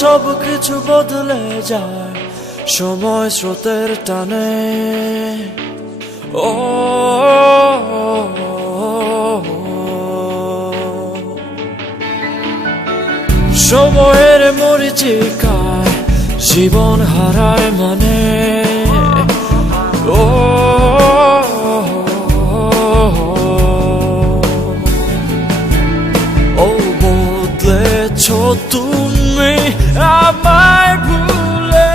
সবকিছু বদলে যায় সময় স্রোতের টানে। ও সময়ের মরীচিকায় জীবন হারায় মানে। ও বদলেছ তুমি আমায় ভুলে।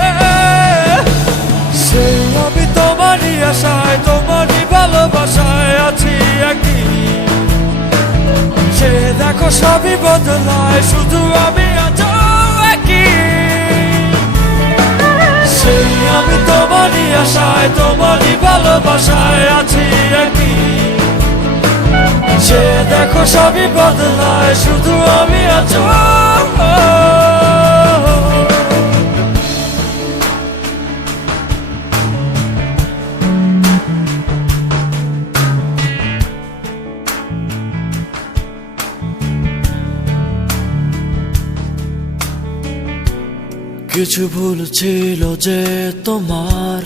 সেই আমি তোমারই আশায় তোমারই ভালোবাসায় আছি একই। সে দেখো সবই বদলায় শুধু আমি আজও একই। সেই আমি তোমারই আশায় তোমারই ভালোবাসায় আছি একই। সে দেখো সবই বদলায় শুধু আমি আজও। কিছু ভুল ছিল যে তোমার,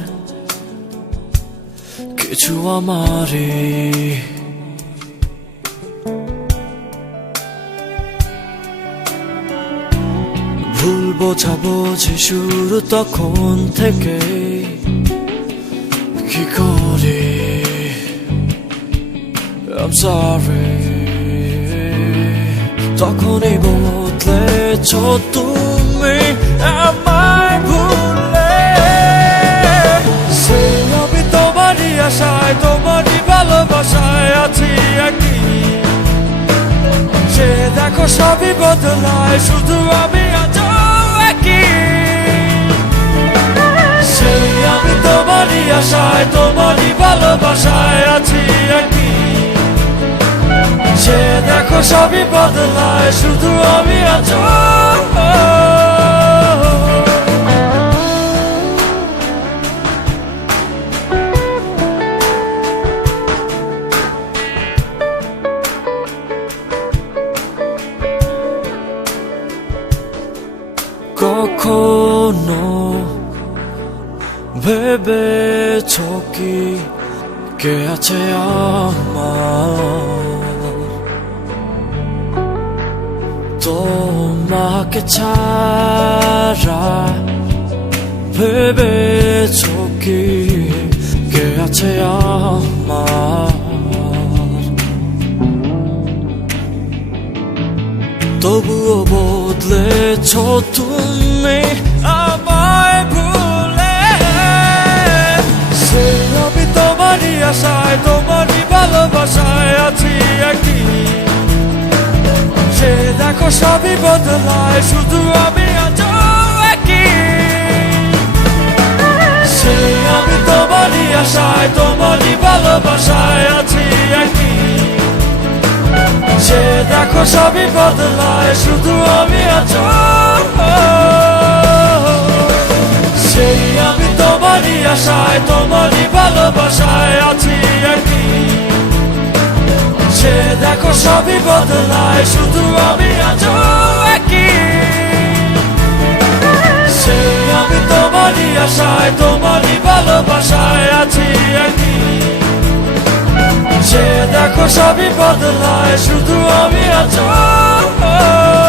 কিছু আমারই। ভুল বোঝাবুঝি শুরু তখন থেকে কি করে। I'm sorry, তখনই বদলেছ তুমি আমায় ভুলে। সেই আমি তোমারই আশায় তোমারই ভালোবাসায় আছি একই। সে দেখো সবই বদলায় শুধু আমি আজও একই। সেই আমি তোমারই আশায় তোমারই ভালোবাসায় আছি একই। সে দেখো সবই বদলায় শুধু আমি আজও। কখনো ভেবেছ কি কে আছে আমার? তোমাকে ছাড়া ভেবেছ কি কে আছে আমার? তবুও বদলেছ তুমি আমায় ভুলে। সে আমি তোমারই আশায় তোমারই ভালোবাসায় আছি একই। সে দেখো সবই বদলায় শুধু আমি আজও একই। সে আমি তোমারই আশায় তোমারই ভালোবাসায় আছি একই। সে দেখো সবই বদলায় শুধু আমি আজও। সেই আমি তোমারই আশায় তোমারই ভালোবাসায় আছি একই। সে দেখো সবই বদলায় শুধু আমি আজও একই। সেই আমি তোমারই আশায় তোমারই ভালোবাসায় আছি একই। সে দেখো সবই বদলায় শুধু আমি আজও।